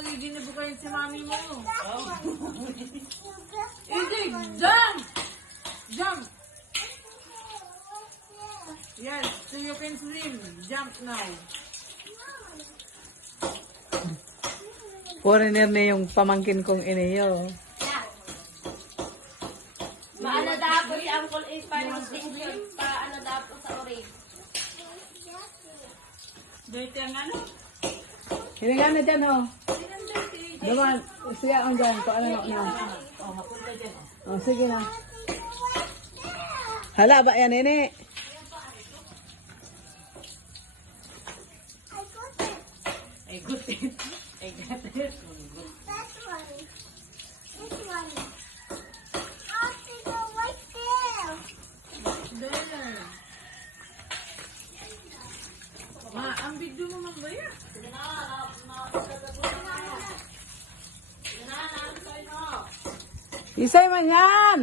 magiging bukayin si mami mo. Easy, jump! Jump! Yes, so you can swim. Jump now. Foreigner na yung pamangkin kong iniyo. Maano dapo si Uncle Ace para mag-distinction. Paano dapo sa orig. Dito ang ano? Hininga na dyan, oh. Daman, siya ang dyan. Paano na? Oh, mapunta dyan. Oh, sige na. Hala ba yan, nene? I got it. I got it. That one. This one. I'll see the right there. There. Ma, ang video mo mamaya. Isay man yan!